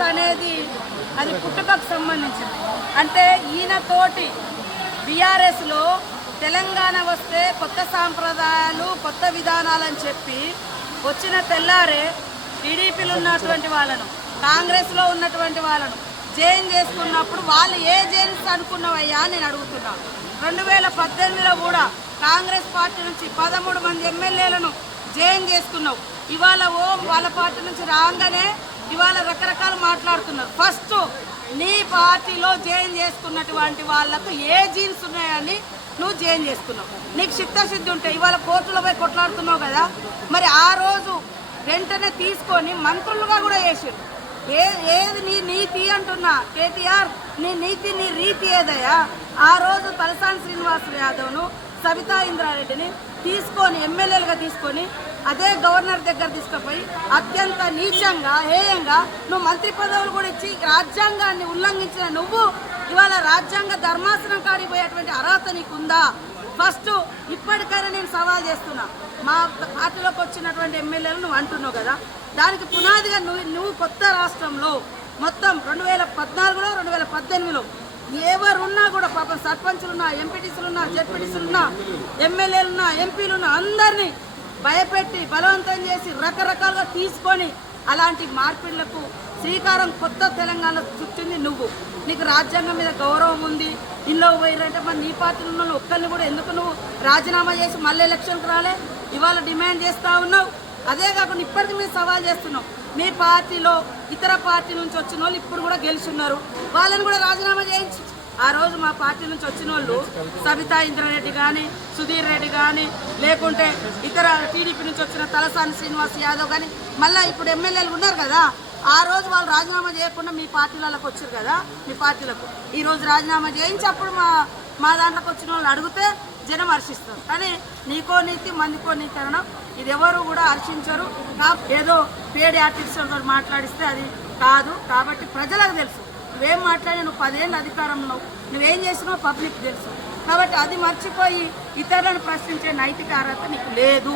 జేఎన్స్ అనేది అది పుట్టుకకు సంబంధించింది. అంటే ఈయనతోటి బీఆర్ఎస్లో తెలంగాణ వస్తే కొత్త సాంప్రదాయాలు కొత్త విధానాలని చెప్పి వచ్చిన తెల్లారే టీడీపీలో ఉన్నటువంటి వాళ్ళను కాంగ్రెస్లో ఉన్నటువంటి వాళ్ళను జైన్ చేసుకున్నప్పుడు వాళ్ళు ఏ జైన్స్ అనుకున్నవయ్యా నేను అడుగుతున్నా. 2018లో కూడా కాంగ్రెస్ పార్టీ నుంచి 13 మంది ఎమ్మెల్యేలను జైన్ చేసుకున్నావు. ఇవాళ వాళ్ళ పార్టీ నుంచి రాగానే ఇవాళ రకరకాలు మాట్లాడుతున్నారు. ఫస్ట్ నీ పార్టీలో జైన్ చేసుకున్నటువంటి వాళ్లకు ఏ జీన్స్ ఉన్నాయని నువ్వు జైన్ చేసుకున్నావు. నీకు చిత్తశుద్ధి ఉంటే ఇవాళ కోర్టులో పోయి కొట్లాడుతున్నావు కదా, మరి ఆ రోజు వెంటనే తీసుకొని మంత్రులుగా కూడా చేసారు. ఏది నీ నీతి అంటున్నా కేటీఆర్, నీ నీతి నీ రీతి ఏదయ్యా? ఆ రోజు తలసాని శ్రీనివాస్ యాదవ్ను సబితా ఇంద్రారెడ్డిని తీసుకొని ఎమ్మెల్యేలుగా తీసుకొని అదే గవర్నర్ దగ్గర తీసుకుపోయి అత్యంత నీచంగా హేయంగా నువ్వు మంత్రి పదవులు కూడా ఇచ్చి రాజ్యాంగాన్ని ఉల్లంఘించిన నువ్వు ఇవాళ రాజ్యాంగ ధర్మాసనం కాడికి పోయేటువంటి అర్హత నీకుందా? ఫస్ట్ ఇప్పటికైనా నేను సవాల్ చేస్తున్నా. మా పార్టీలోకి వచ్చినటువంటి ఎమ్మెల్యేలు నువ్వు అంటున్నావు కదా, దానికి పునాదిగా నువ్వు కొత్త రాష్ట్రంలో మొత్తం 2014లో 2018లో ఎవరున్నా కూడా పాపం సర్పంచులున్నా, ఎంపీటీసీలున్నా, జెడ్పీటీసీలున్నా, ఎమ్మెల్యేలున్నా, ఎంపీలున్నా అందరినీ భయపెట్టి బలవంతం చేసి రకరకాలుగా తీసుకొని అలాంటి మార్పిళ్లకు శ్రీకారం కొత్త తెలంగాణ చుట్టింది నువ్వు. నీకు రాజ్యాంగం మీద గౌరవం ఉంది. ఇల్లో పోయిరంటే మరి నీ పార్టీలో ఉన్న ఒక్కరిని కూడా ఎందుకు నువ్వు రాజీనామా చేసి మళ్ళీ ఎలక్షన్కి రాలే? ఇవాళ డిమాండ్ చేస్తూ ఉన్నావు. అదే కాకుండా ఇప్పటికి మీరు సవాల్ చేస్తున్నావు. మీ పార్టీలో ఇతర పార్టీ నుంచి వచ్చిన వాళ్ళు ఇప్పుడు కూడా గెలుచున్నారు, వాళ్ళని కూడా రాజీనామా చేయించి ఆ రోజు మా పార్టీ నుంచి వచ్చిన వాళ్ళు సబితా ఇంద్రారెడ్డి కానీ, సుధీర్ రెడ్డి కానీ, లేకుంటే ఇతర టీడీపీ నుంచి వచ్చిన తలసాని శ్రీనివాస్ యాదవ్ కానీ మళ్ళీ ఇప్పుడు ఎమ్మెల్యేలు ఉన్నారు కదా, ఆ రోజు వాళ్ళు రాజీనామా చేయకుండా మీ పార్టీలకు వచ్చారు కదా, మీ పార్టీలకు ఈరోజు రాజీనామా చేయించి అప్పుడు మా దాంట్లోకి వచ్చిన వాళ్ళు అడిగితే జనం హర్షిస్తారు. కానీ నీకో నీతి మందికో నీతి అనడం ఇది ఎవరు కూడా హర్షించరు. ఏదో పేడ్ ఆర్టిస్టులతో మాట్లాడిస్తే అది కాదు. కాబట్టి ప్రజలకు తెలుసు నువ్వేం మాట్లాడి, నువ్వు 10 ఏళ్ళ అధికారంలో నువ్వేం చేసినావో పబ్లిక్ తెలుసు. కాబట్టి అది మర్చిపోయి ఇతరులను ప్రశ్నించే నైతిక అర్హత నీకు లేదు.